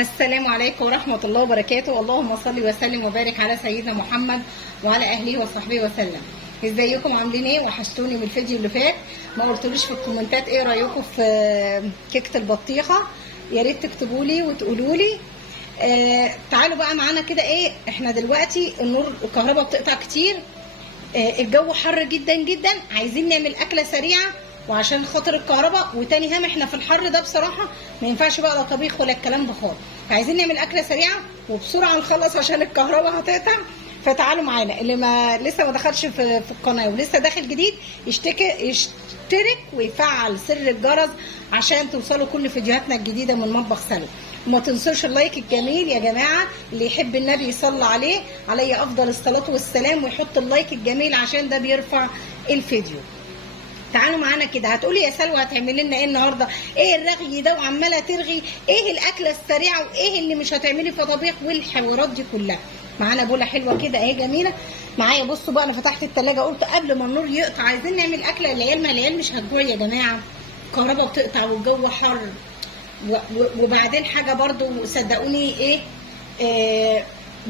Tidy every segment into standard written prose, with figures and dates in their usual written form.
السلام عليكم ورحمة الله وبركاته. اللهم صل وسلم وبارك على سيدنا محمد وعلى أهله وصحبه وسلم. ازيكم عاملين ايه؟ وحشتوني من الفيديو اللي فات. ما قلتوليش في الكومنتات ايه رأيكم في كيكة البطيخة، يا ريت تكتبوا لي وتقولوا لي. تعالوا بقى معانا كده. ايه احنا دلوقتي الكهرباء بتقطع كتير، الجو حر جدا جدا، عايزين نعمل أكلة سريعة وعشان خاطر الكهرباء. وتاني هم احنا في الحر ده بصراحه ما ينفعش بقى لا طبيخ ولا الكلام ده خالص، فعايزين نعمل اكله سريعه وبسرعه نخلص عشان الكهرباء هتقطع. فتعالوا معانا، اللي لسه ما دخلش في القناه ولسه داخل جديد يشترك ويفعل سر الجرس عشان توصلوا كل فيديوهاتنا الجديده من مطبخ سلوى. وما تنسوش اللايك الجميل يا جماعه، اللي يحب النبي يصلي عليه افضل الصلاه والسلام ويحط اللايك الجميل عشان ده بيرفع الفيديو. تعالوا معانا كده. هتقولي يا سلوى هتعملي لنا ايه النهارده؟ ايه الرغي ده وعماله ترغي؟ ايه الاكله السريعه وايه اللي مش هتعملي في طبيخ والحوارات دي كلها؟ معانا بوله حلوه كده اهي جميله معايا. بصوا بقى، انا فتحت التلاجة قلت قبل ما النور يقطع عايزين نعمل اكله للعيال. ما العيال مش هتجوع يا جماعه، الكهرباء بتقطع والجو حر. وبعدين حاجه برضو صدقوني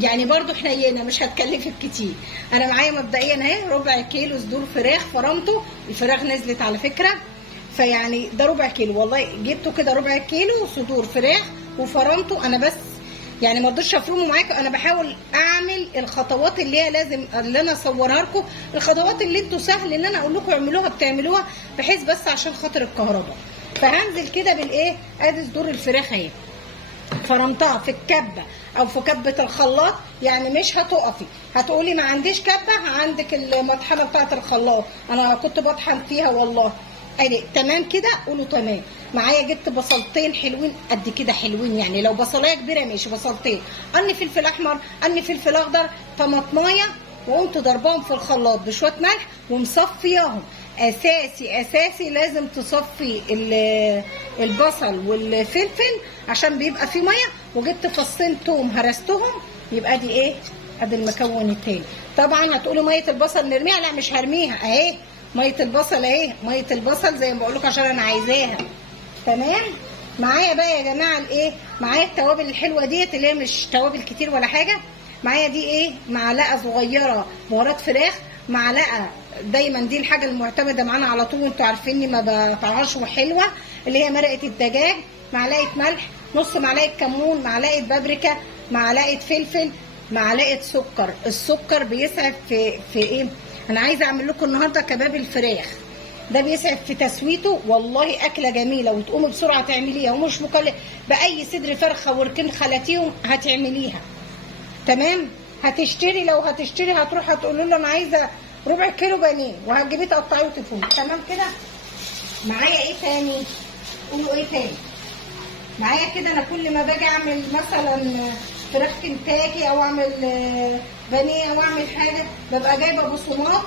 يعني برضو حنينه مش هتكلفك كتير. انا معايا مبدئيا اهي ربع كيلو صدور فراخ فرمته، الفراخ نزلت على فكره، فيعني ده ربع كيلو والله جبته كده. ربع كيلو صدور فراخ وفرمته انا، بس يعني ما رضيتش افرمه معاكم. انا بحاول اعمل الخطوات اللي هي لازم اللي انا اصورها لكم، الخطوات اللي انتوا سهل ان انا اقول لكم اعملوها بتعملوها، بحيث بس عشان خاطر الكهرباء. فهنزل كده بالايه، ادي صدور الفراخ اهي فرمتها في الكبه او في كبه الخلاط. يعني مش هتقفي هتقولي ما عنديش كبه، عندك المطحنه بتاعه الخلاط، انا كنت بطحن فيها والله. ادي تمام كده، قولوا تمام. معايا جبت بصلتين حلوين قد كده، حلوين يعني لو بصلايه كبيره ماشي، بصلتين، قرن فلفل احمر، قرن فلفل اخضر، طماطمايه، وقمت ضرباهم في الخلاط بشويه ملح ومصفياهم. اساسي لازم تصفي البصل والفلفل عشان بيبقى فيه ميه. وجبت فصين توم هرستهم، يبقى دي ايه، ادي المكون التاني. طبعا هتقولوا ميه البصل نرميها، لا مش هرميها اهي، ميه البصل اهي، ميه البصل زي ما بقول لكم عشان انا عايزاها. تمام. معايا بقى يا جماعه الايه، معايا التوابل الحلوه ديت اللي هي مش توابل كتير ولا حاجه. معايا دي ايه، معلقه صغيره بهارات فراخ، معلقه دايما دي الحاجه المعتمده معانا على طول، انتوا عارفيني ما بقطعهاش وحلوه، اللي هي مرقه الدجاج، معلقه ملح، نص معلقه كمون، معلقه بابريكا، معلقه فلفل، معلقه سكر. السكر بيسعف في ايه، انا عايزه اعمل لكم النهارده كباب الفراخ، ده بيسعف في تسويته والله. اكله جميله وتقومي بسرعه تعمليها ومش مكلف، باي صدر فرخه وركن خلاتيهم هتعمليها. تمام. هتشتري، لو هتشتري هتروح هتقولوا له انا عايزه ربع كيلو بانيه وهتجيبيه تقطعيه وتفرميه. تمام كده. معايا ايه تاني؟ قولوا ايه تاني. معايا كده، انا كل ما باجي اعمل مثلا فراخ كنتاكي او اعمل بانيه او اعمل حاجه ببقى جايبه بصمات،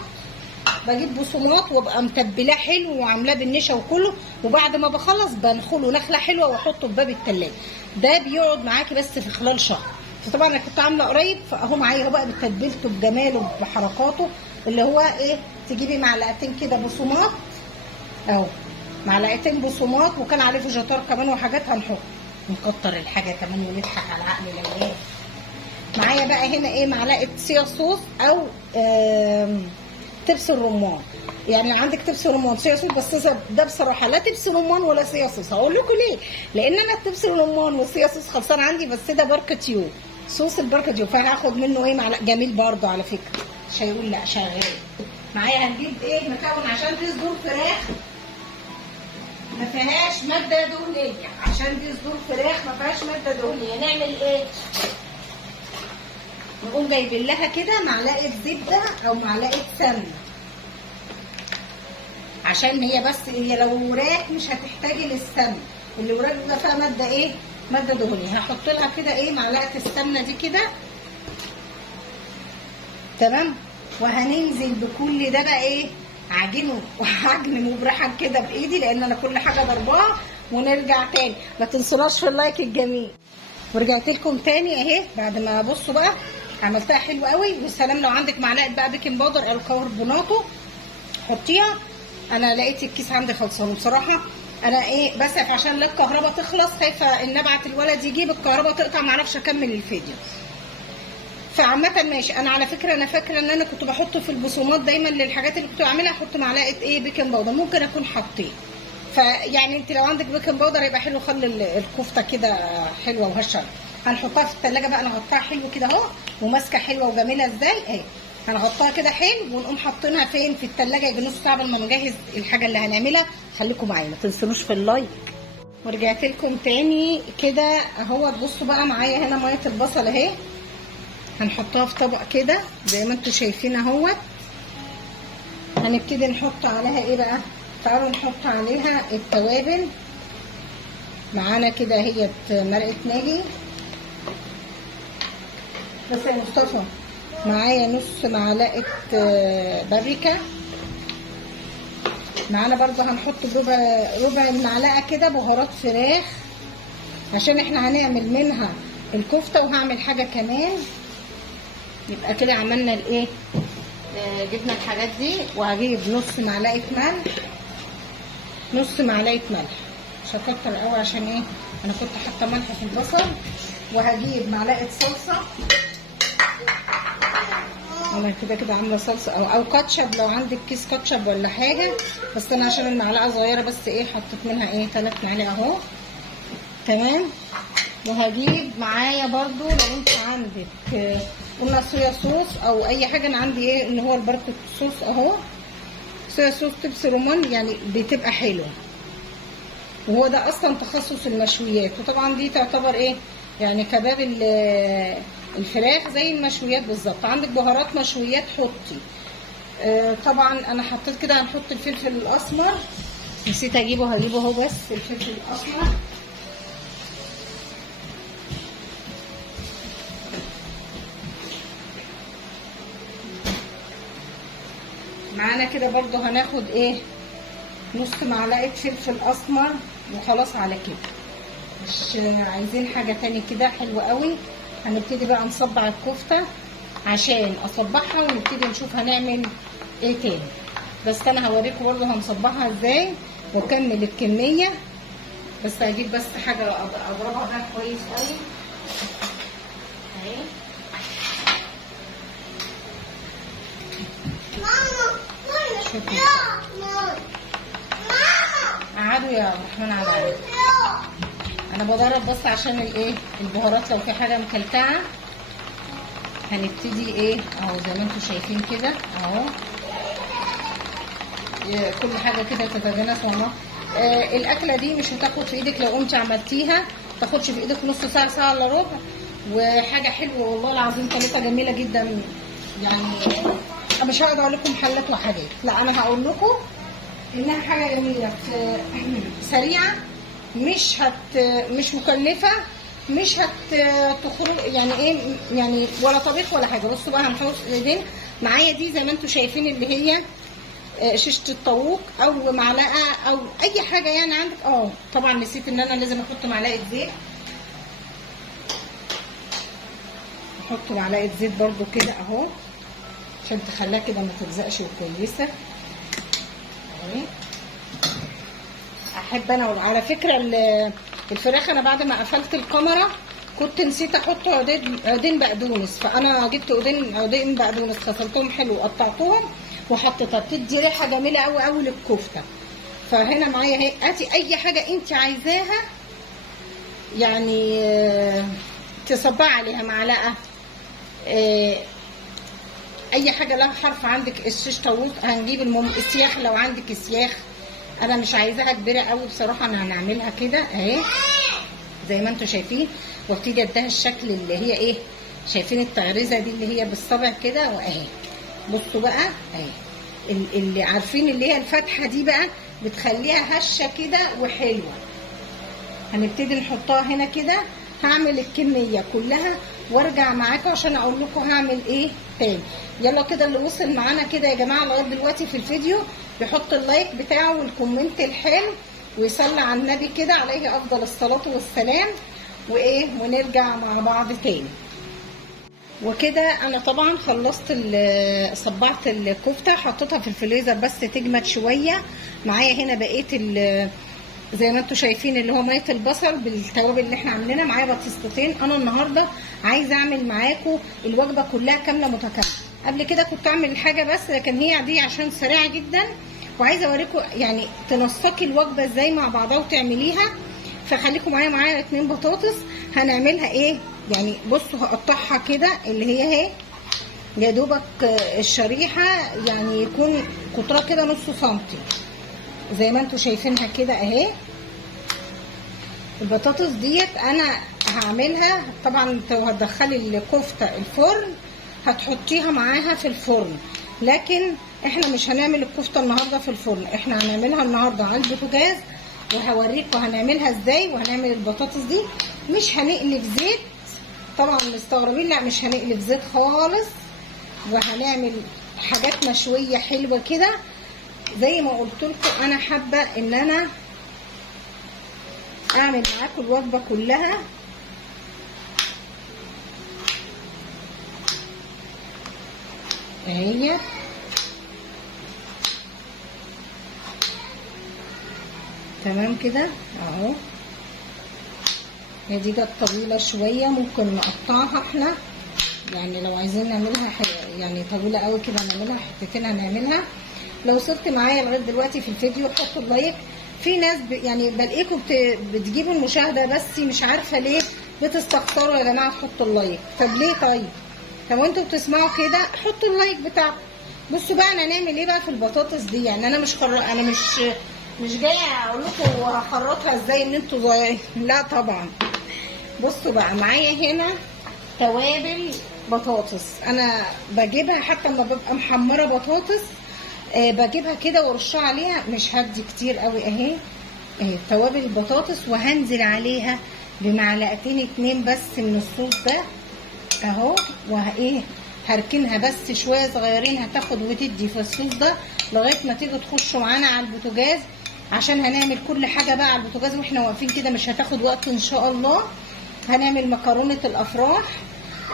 بجيب بصمات وابقى متبلاه حلو وعاملاه بالنشا وكله، وبعد ما بخلص بنخله نخله حلوه واحطه في باب التلاجه. ده بيقعد معاكي بس في خلال شهر. فطبعا انا كنت عامله قريب، فاهو معايا اهو بقى بتتبيلته بجماله بحركاته، اللي هو ايه، تجيبي معلقتين كده بصمات اهو، معلقتين بصمات، وكان عليه فيجيتار كمان وحاجات هنحط، نكتر الحاجه كمان ونضحك على عقل العيال. معايا بقى هنا ايه، معلقه صيا صوص او تبس الرمان. يعني عندك تبس رمان صيا صوص، بس ده بصراحه لا تبس رمان ولا صيا صوص. هقول لكم ليه، لان انا التبس الرمان والصيا صوص خلصان عندي، بس ده باركتيو، صوص الباركتيو، فهاخد منه ايه معلقه. جميل برضو على فكره، مش هيقول لا، شغال. معايا هنجيب ايه مكون عشان دي صدور فراخ ما فيهاش ماده دهنيه، عشان دي صدور فراخ ما فيهاش ماده دهنيه. نعمل ايه، نقوم جايبين لها كده معلقه زبده او معلقه سمنه، عشان هي بس هي لو وراك مش هتحتاجي للسمنه، اللي وراك بيبقى فيها ماده ايه، ماده دهنيه. هحط لها كده ايه معلقه السمنه دي كده. تمام. وهننزل بكل ده بقى ايه، عجنه وهعجنه برحب كده بايدي، لان انا كل حاجه ضرباها. ونرجع تاني، ما تنسوناش في اللايك الجميل. ورجعت لكم تاني اهي بعد ما بصوا بقى عملتها حلو قوي. والسلام لو عندك معلقه بقى بيكنج باودر او كربوناتو حطيها. انا لقيت الكيس عندي خلصان بصراحه، انا ايه بسعف عشان لا الكهرباء تخلص، خايفه ان ابعت الولد يجيب الكهرباء تقطع ما اعرفش اكمل الفيديو. فعامه ماشي. انا على فكره انا فاكره ان انا كنت بحط في البصومات دايما للحاجات اللي كنت بعملها احط معلقه ايه بيكنج باودر، ممكن اكون حطيت. فيعني انت لو عندك بيكنج باودر يبقى حلو، خلي الكفته كده حلوه وهشه. هنحطها في الثلاجه بقى، نغطيها حلو كده اهو وماسكه حلوه وجميله ازاي اهي. هنغطيها كده حلو ونقوم حاطينها فين في الثلاجه يجي نص ساعه قبل ما نجهز الحاجه اللي هنعملها. خليكم معايا ما تنسونوش في اللايك. ورجعت لكم تاني كده اهو. بصوا بقى معايا هنا ميه البصل اهي، هنحطها في طبق كده زي ما انتم شايفين اهوت. هنبتدي نحط عليها ايه بقى؟ تعالوا نحط عليها التوابل. معانا كده هي مرقه ماجي بس يا مصطفى، معايا نص معلقه بابريكا. معانا برضو هنحط ربع المعلقه كده بهارات فراخ عشان احنا هنعمل منها الكفته وهعمل حاجه كمان. يبقى كده عملنا الايه، جبنا الحاجات دي. وهجيب نص معلقه ملح، نص معلقه ملح مش هكتر قوي عشان ايه انا كنت حاطه ملح في البصل. وهجيب معلقه صلصه، انا كده عامله صلصه او كاتشب لو عندك كيس كاتشب ولا حاجه، بس انا عشان المعلقه صغيره بس ايه حطيت منها ايه 3 معالق اهو. تمام. وهجيب معايا برضو لو انت عندك قلنا صويا صوص او اي حاجه، انا عندي ايه اللي هو الباربيكيو صوص اهو، صويا صوص دبس رمان يعني بتبقى حلوه، وهو ده اصلا تخصص المشويات. وطبعا دي تعتبر ايه يعني كباب الفراخ زي المشويات بالظبط. عندك بهارات مشويات حطي. طبعا انا حطيت كده. هنحط الفلفل الاسمر، نسيت اجيبه هجيبه اهو. بس الفلفل الاسمر معانا كده برضو. هناخد ايه نص معلقه فلفل اسمر وخلاص على كده، مش عايزين حاجه تاني كده حلوه قوي. هنبتدي بقى نصبع الكفته عشان اصبعها ونبتدي نشوف هنعمل ايه تاني. بس انا هوريكم برضو هنصبعها ازاي واكمل الكميه. بس هجيب بس حاجه اضربها بقى كويس قوي اهي. قعدوا يا رحمن على انا بضرب بس عشان الايه البهارات لو في حاجه مكلكعه. هنبتدي ايه اهو زي ما انتم شايفين كده اهو، كل حاجه كده تتجانس مع بعض. الاكله دي مش هتاخد في ايدك لو قمتي عملتيها، ما تاخدش في ايدك نص ساعه ساعه الا ربع، وحاجه حلوه والله العظيم. طريقتها جميله جدا يعني. مش هقعد اقول لكم حلات وحاجات، لا انا هقول لكم انها حاجه جميله سريعه، مش مكلفه، مش هتخرج يعني ايه يعني ولا طبيخ ولا حاجه. بصوا بقى هنحط ايدين معايا دي زي ما انتم شايفين اللي هي شيشه الطاووق او معلقه او اي حاجه يعني عندك. طبعا نسيت ان انا لازم احط معلقه زيت. احط معلقه زيت برده كده اهو عشان تخليها كده ما تلزقش وكويسه اهي. احب انا على فكره الفراخ انا بعد ما قفلت الكاميرا كنت نسيت احط عودين بقدونس، فانا جبت عودين بقدونس غسلتهم حلو وقطعتهم وحطيتها، بتدي ريحه جميله قوي قوي للكفته. فهنا معايا اهي. هاتي اي حاجه انت عايزاها يعني تصبعي عليها معلقه، اي حاجه لها حرف عندك. الشيش طاووق هنجيب السياخ لو عندك السياخ. انا مش عايزاها كبيره قوي بصراحه، انا هنعملها كده اهي زي ما انتم شايفين، وابتدي اديها الشكل اللي هي ايه شايفين التغريزه دي اللي هي بالصبع كده واهي. بصوا بقى اهي اللي عارفين اللي هي الفتحه دي بقى بتخليها هشه كده وحلوه. هنبتدي نحطها هنا كده. هعمل الكميه كلها وارجع معاكم عشان اقول لكم هعمل ايه تاني. يلا كده اللي وصل معانا كده يا جماعه لغايه دلوقتي في الفيديو يحط اللايك بتاعه والكومنت الحلو ويصلي على النبي كده عليه افضل الصلاه والسلام وايه، ونرجع مع بعض تاني. وكده انا طبعا خلصت صبعت الكفته، حطيتها في الفريزر بس تجمد شويه. معايا هنا بقيه زي ما انتم شايفين اللي هو ميه البصل بالتوابل اللي احنا عاملينها. معايا بطاطستين. انا النهارده عايزه اعمل معاكم الوجبه كلها كامله متكامله. قبل كده كنت اعمل حاجه بس، لكن هي دي عشان سريعه جدا، وعايزه اوريكم يعني تنسقي الوجبه ازاي مع بعضها وتعمليها. فخليكم معايا 2 بطاطس. هنعملها ايه يعني؟ بصوا هقطعها كده اللي هي اهي يا دوبك الشريحه، يعني يكون قطرها كده نص سنتي زي ما انتم شايفينها كده اهي. البطاطس ديت انا هعملها طبعا. انتوا هتدخلي الكفته الفرن هتحطيها معاها في الفرن، لكن احنا مش هنعمل الكفته النهارده في الفرن، احنا هنعملها النهارده على البوتاجاز، وهوريكم هنعملها ازاي. وهنعمل البطاطس دي مش هنقلب زيت طبعا، مستغربين؟ لا مش هنقلب زيت خالص، وهنعمل حاجات مشويه حلوه كده زي ما قلت لكم. انا حابه ان انا اعمل معاكم الوجبه كلها. اهي تمام كده اهو. هي دي جت طويله شويه، ممكن نقطعها احنا يعني لو عايزين نعملها يعني طويله قوي كده نعملها حتتين هنعملها. لو وصلت معايا لغايه دلوقتي في الفيديو حطوا اللايك. في ناس يعني بلاقيكم بتجيبوا المشاهده بس مش عارفه ليه بتستخسروا يا جماعه تحطوا اللايك. طب ليه؟ طب وانتوا بتسمعوا كده حطوا اللايك بتاعكم. بصوا بقى انا هنعمل ايه بقى في البطاطس دي. يعني انا مش جايه اقول لكم هخرطها ازاي ان انتوا صغيرين، لا طبعا. بصوا بقى معايا هنا توابل بطاطس. انا بجيبها حتى لما ببقى محمره بطاطس بجيبها كده وارشها عليها، مش هدي كتير قوي اهي توابل البطاطس. وهنزل عليها بمعلقتين 2 بس من الصوص ده اهو، هركنها بس شويه صغيرين، هتاخد وتدي في الصوص ده لغايه ما تيجي تخشوا معانا على البوتاجاز، عشان هنعمل كل حاجه بقى على البوتاجاز واحنا واقفين كده، مش هتاخد وقت ان شاء الله. هنعمل مكرونه الافراح،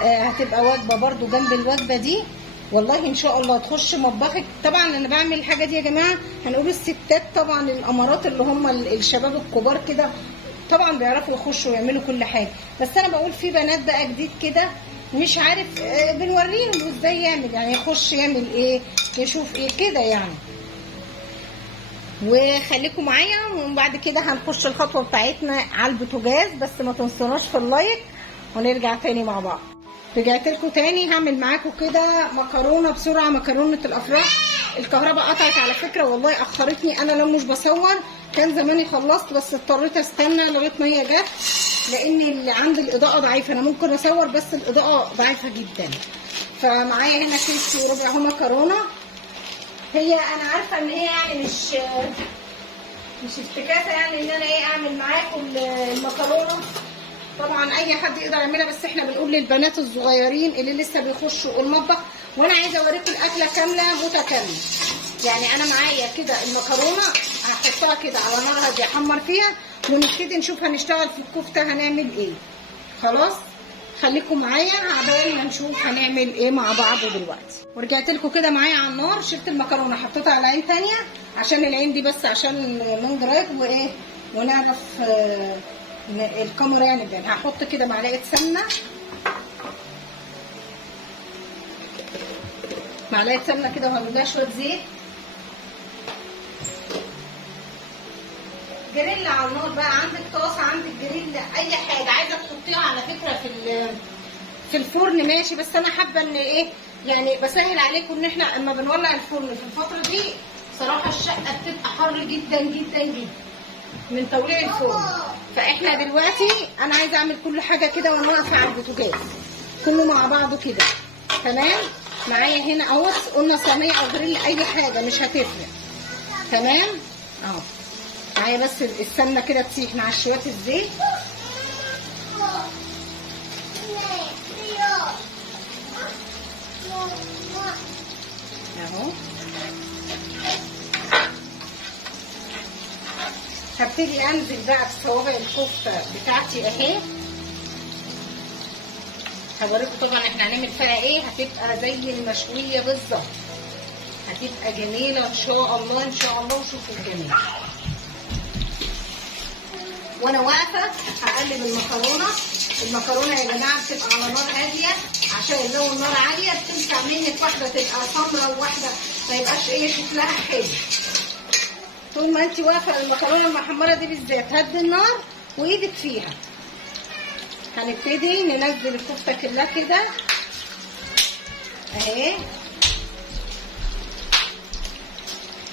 هتبقى وجبه برده جنب الوجبه دي. والله ان شاء الله تخش مطبخك. طبعا انا بعمل الحاجه دي يا جماعه، هنقول الستات طبعا الامارات اللي هم الشباب الكبار كده طبعا بيعرفوا يخشوا ويعملوا كل حاجه، بس انا بقول في بنات بقى جديد كده مش عارف، بنوريهم ازاي يعمل، يعني يخش يعمل ايه، يشوف ايه كده يعني. وخليكم معايا، وبعد كده هنخش الخطوه بتاعتنا على البوتاجاز. بس ما تنسوناش في اللايك، ونرجع تاني مع بعض. رجعت لكم تاني. هعمل معاكم كده مكرونه بسرعه، مكرونه الافراح. الكهرباء قطعت على فكره والله، اخرتني. انا لو مش بصور كان زماني خلصت، بس اضطريت استنى لغايه ما هي جت، لان اللي عندي الاضاءه ضعيفه. انا ممكن اصور بس الاضاءه ضعيفه جدا. فمعايا هنا كيس وربع اهو مكرونه. هي انا عارفه ان هي يعني مش افتكاسه يعني ان انا اعمل معاكم المكرونه. طبعا اي حد يقدر يعملها، بس احنا بنقول للبنات الصغيرين اللي لسه بيخشوا المطبخ. وانا عايزه اوريكم الاكله كامله متكامله. يعني انا معايا كده المكرونه هحطها كده على نار هاديه احمر فيها، ونبتدي نشوف هنشتغل في الكفته هنعمل ايه. خلاص خليكم معايا عبال ما نشوف هنعمل ايه مع بعض دلوقتي. ورجعت لكم كده معايا على النار. شلت المكرونه حطيتها على عين ثانيه، عشان العين دي بس عشان لون درايف ونعرف الكاميرا يعني تبان. هحط كده معلقه سمنه، كده، وهعمل لها شويه زيت. جريل على النار بقى، عندك طاسه، عندك جريل، اي حاجه عايزه تحطيها على فكره في الفرن ماشي. بس انا حابه ان يعني بسهل عليكم ان احنا اما بنولع الفرن في الفتره دي صراحه الشقه بتبقى حر جدا جدا جدا من توليع الفرن. فاحنا دلوقتي انا عايزه اعمل كل حاجه كده وانا واقفه على البوتاجاز كله مع بعضه كده تمام. معايا هنا اهوت، قلنا صينيه او جريل اي حاجه مش هتفرق تمام اهو. معايا بس السمنه كده تسيح مع شويه الزيت اهو. هبتدي انزل بقى بصوابع الكفته بتاعتي اهي. هوريكم طبعا احنا هنعمل فيها ايه، هتبقى زي المشويه بالظبط، هتبقى جميله ان شاء الله ان شاء الله. وشوفوا الجمال. وانا واقفه هقلب المكرونه. المكرونه يا جماعه بتبقى على نار هاديه، عشان لو النار عاليه بتلسع منك، واحده تبقى سمراء وواحده ما يبقاش ايه شكلها حلو. طول ما انت واقفه المكرونه المحمره دي بالذات هدي النار وايدك فيها. هنبتدي ننزل الكفته كلها كده اهي.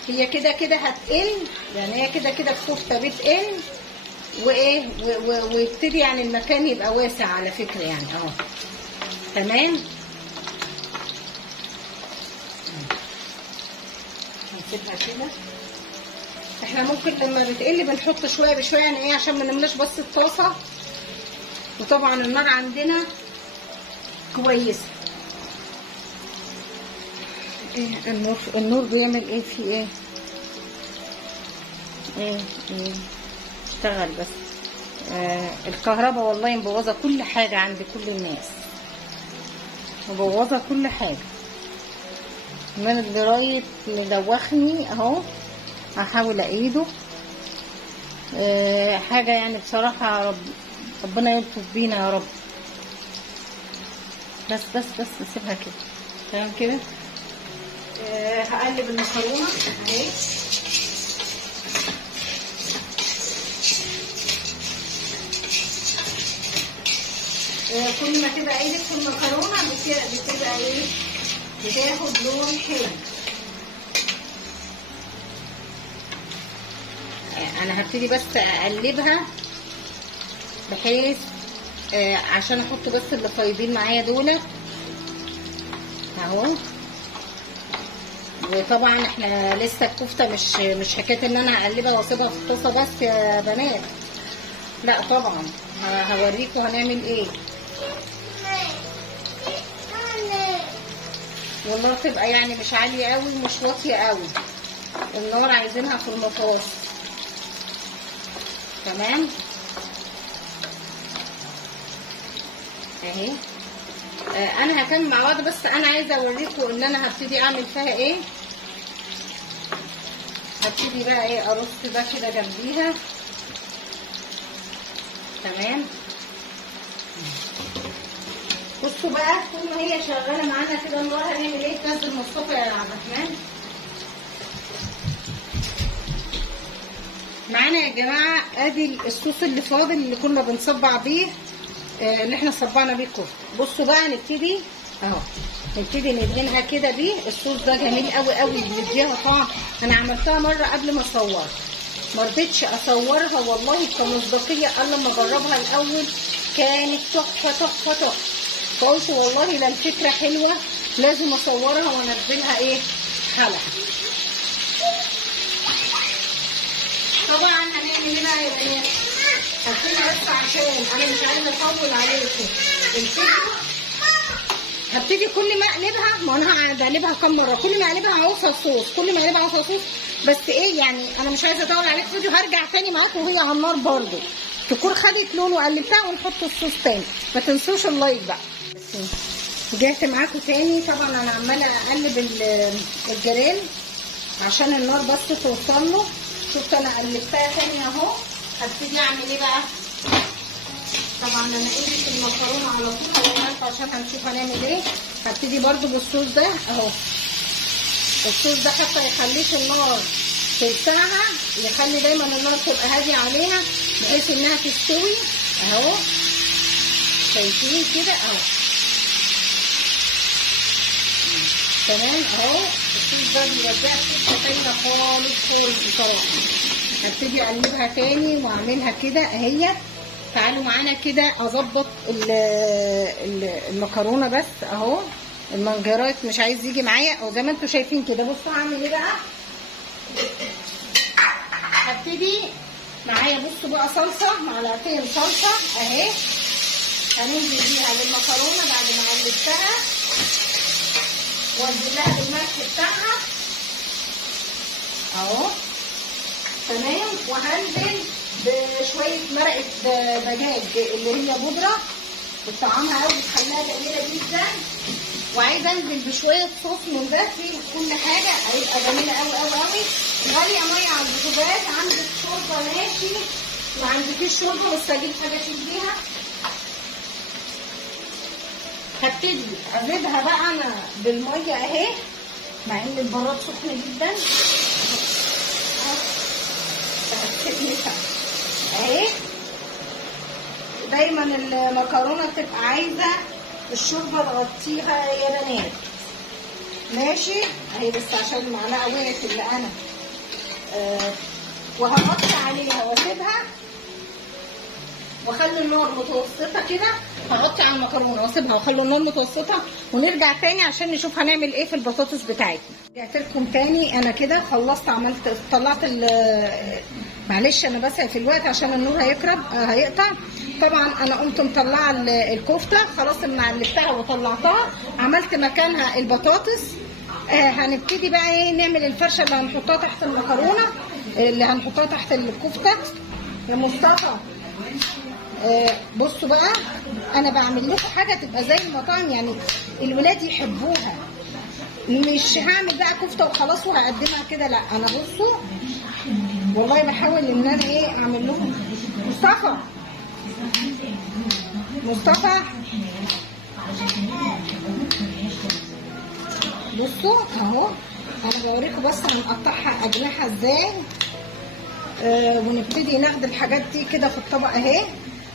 هي كده كده هتقل، يعني هي كده كده الكفته بتقل وايه ويبتدي يعني المكان يبقى واسع على فكره يعني اهو. تمام. هنسيبها كده. احنا ممكن لما بتقل بنحط شويه بشويه يعني ايه عشان ما نملاش بس الطاسه. وطبعا النار عندنا كويسه. ايه النور بيعمل ايه في ايه؟ ايه اشتغل بس. الكهرباء والله مبوظه كل حاجه عند كل الناس، مبوظه كل حاجه من الجرايد مدوخني اهو. هحاول اعيده. حاجه يعني بصراحه ربنا يلطف بينا يا رب. بس نسيبها كده تمام كده. هقلب المكرونه اهي. كل ما تبقى ايدك في المكرونه بتبقى ايه بتاخد لون حلو. انا هبتدي بس اقلبها بحيث عشان احط بس اللي فايضين معايا دول اهو. وطبعا احنا لسه الكفته مش حكايه ان انا اقلبها واسيبها في الطاسه بس يا بنات، لا طبعا هوريكم هنعمل ايه. والنار تبقى يعني مش عاليه قوي ومش واطيه قوي، النار عايزينها في المتوسط. تمام اهي. انا هكمل مع بعض، بس انا عايزه اوريكم ان انا هبتدي اعمل فيها ايه. هبتدي بقى ايه ارص ده كده جنبيها. تمام. بصوا بقى طول ما هي شغاله معانا كده النار هنعمل ايه. تنزل مصطفى يا عبد الرحمن معانا يا جماعه. ادي الصوص اللي فاضل اللي كنا بنصبع بيه، اللي احنا صبعنا بيه الكفته. بصوا بقى نبتدي اهو، نبتدي ندهنها كده بيه. الصوص ده جميل قوي قوي بيديها طعم. انا عملتها مره قبل ما اصورها، ما رضيتش اصورها والله كمصداقيه الا لما اجربها الاول. كانت تحفه. فقلت والله لا الفكره حلوه لازم اصورها وانزلها ايه حلقه. طبعا هنعمل ايه بقى يا بنات؟ هبتدي بس عشان انا مش عايزه اطول عليكم الفيديو. هبتدي كل ما اقلبها، ما انا هقلبها كام مره، كل ما اقلبها عاوزه صوص، كل ما اقلبها عاوزه صوص. بس ايه يعني انا مش عايزه اطول عليك فيديو. هرجع تاني معاكم وهي على النار برده تكون خدت لون وقلبتها ونحط الصوص تاني. ما تنسوش اللايك بقى. رجعت معاكم تاني. طبعا انا عماله اقلب الجريل عشان النار بس توصل له. شفت انا قلبتها تاني اهو. هبتدي اعمل ايه بقى. طبعا انا ايدي في المكرونه على طول عشان هنشوف هنعمل ايه. هبتدي برده بالصوص ده اهو. الصوص ده حتى يخليش النار تلسعها، يخلي دايما النار تبقى هاديه عليها بحيث انها تستوي اهو. شايفين كده اهو. تمام اهو. الصوص ده بيرجعك حته تانيه خالص بصراحه. هبتدي اقلبها تاني واعملها كده اهي. تعالوا معانا كده اظبط المكرونه بس اهو. المنجرات مش عايز يجي معايا او زي ما انتم شايفين كده. بصوا هعمل ايه بقى. هبتدي معايا بصوا بقى صلصه، معلقتين صلصه اهي. هننزل بيها للمكرونه بعد ما قلبتها وانزل لها بالملح بتاعها اهو. تمام. وهنزل بشويه مرقه دجاج اللي هي بودره بتطعمها قوي بتخليها جميله جدا. وعايزه انزل بشويه صوص من ده في كل حاجه هيبقى جميله قوي قوي قوي. غاليه ميه على البوتاجاز. عندك شوربه ماشي، ما عندكيش شوربه بس اجيب حاجه تديها. هبتدي ازيدها بقى انا بالميه اهي، مع ان البراد سخن جدا اهي. دايما المكرونه بتبقى عايزه الشوربه تغطيها يا بنات، ماشي اهي. بس عشان المعلقه وقعت اللي انا وهغطي عليها واسيبها واخلي النار متوسطه كده. هغطي على المكرونه واسيبها واخلي النار متوسطه، ونرجع تاني عشان نشوف هنعمل ايه في البطاطس بتاعتنا. رجعت لكم تاني، انا كده خلصت، عملت طلعت معلش انا بسعى في الوقت عشان النور هيقطع. طبعا انا قمت مطلعه الكفته خلاص بتاعها وطلعتها، عملت مكانها البطاطس. هنبتدي بقى ايه نعمل الفرشه اللي هنحطها تحت المكرونه، اللي هنحطها تحت الكفته يا مصطفى. بصوا بقى انا بعمل لكم حاجه تبقى زي المطاعم، يعني الولاد يحبوها. مش هعمل بقى كفته وخلاص وهقدمها كده، لا انا بصوا والله بحاول ان انا ايه اعمل لكم. مصطفى بصوا اهو، انا بوريكم بس هنقطعها اجنحه ازاي. ونبتدي ناخد الحاجات دي كده في الطبق اهي.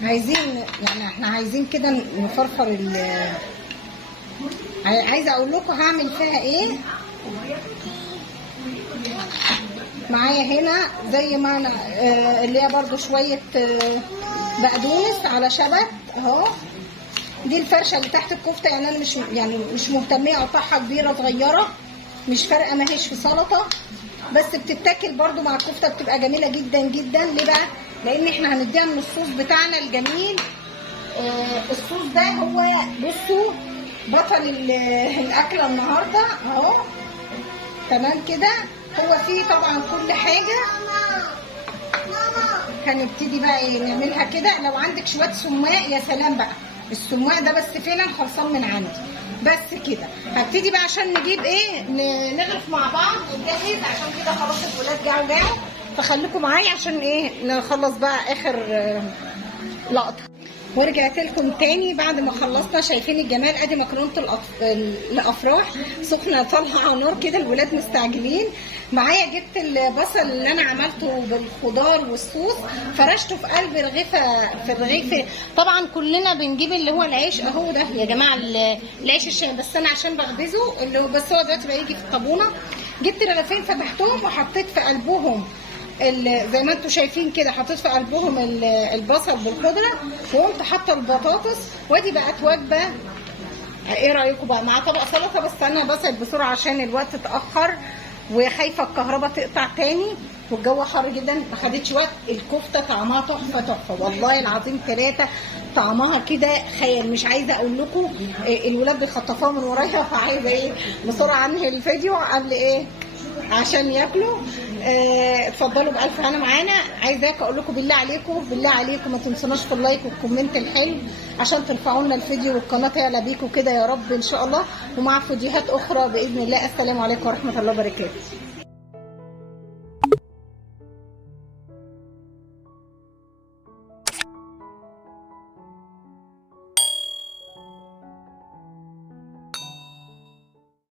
عايزين يعني احنا عايزين كده نفرفر عايزه اقول لكم هعمل فيها ايه. معايا هنا زي ما انا اللي هي برده شويه بقدونس على شبت اهو. دي الفرشه اللي تحت الكفته، يعني انا مش مهتميه اقطعها كبيره صغيره، مش فارقه، ماهيش في سلطه، بس بتتاكل برده مع الكفته بتبقى جميله جدا جدا. ليه بقى؟ لان احنا هنديها من الصوص بتاعنا الجميل. الصوص ده هو بصوا بطل الاكله النهارده اهو، تمام كده. هو فيه طبعا كل حاجه. هنبتدي بقى نعملها كده. لو عندك شويه سماق يا سلام بقى، السماق ده بس فعلا خلصان من عندي. بس كده هبتدي بقى عشان نجيب ايه نغرف مع بعض ونجهز، عشان كده خلاص الولاد جاعوا، فخليكم معايا عشان ايه نخلص بقى اخر لقطه. ورجعت لكم تاني بعد ما خلصنا. شايفين الجمال؟ ادي مكرونه الافراح سخنه طالعه على نار كده، الولاد مستعجلين. معايا جبت البصل اللي انا عملته بالخضار والصوص، فرشته في قلب الرغيف. طبعا كلنا بنجيب اللي هو العيش اهو ده يا جماعه، العيش الشام، بس انا عشان بخبزه اللي هو بس هو دلوقتي بقى يجي في الطابونه. جبت رغيفين فتحتهم وحطيت في قلبهم زي ما انتم شايفين كده، حطيت في قلبهم البصل بالخضره، وقمت حاطه البطاطس. ودي بقت وجبه. ايه رايكم بقى مع طبق سلطه؟ بس انا بسعد بسرعه عشان الوقت اتاخر وخايفه الكهرباء تقطع تاني والجو حر جدا، ما خدتش وقت. الكفته طعمها تحفه والله العظيم ثلاثه، طعمها كده خيال. مش عايزه اقول لكم الولاد بيخطفوها من ورايا، فعايزه ايه بسرعه انهي الفيديو قبل ايه عشان ياكلوا. اتفضلوا بألف هنا معانا. عايزاك اقول لكم بالله عليكم ما تنسوناش في اللايك والكومنت الحلو عشان ترفعوا لنا الفيديو والقناه تعلى بيكم كده يا رب ان شاء الله، ومع فيديوهات اخرى باذن الله. السلام عليكم ورحمه الله وبركاته.